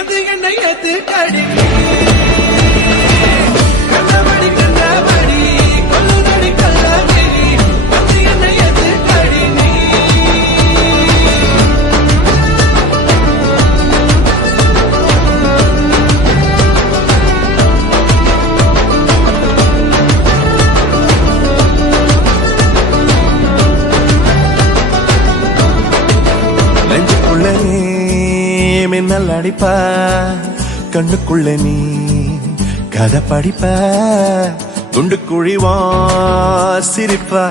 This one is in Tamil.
வந்து என்னை ஏத்து கடி? நெஞ்சுக்குள்ளே நல்லடிப்ப கண்ணுக்குள்ள நீ கதை படிப்ப துண்டு குழிவா சிரிப்ப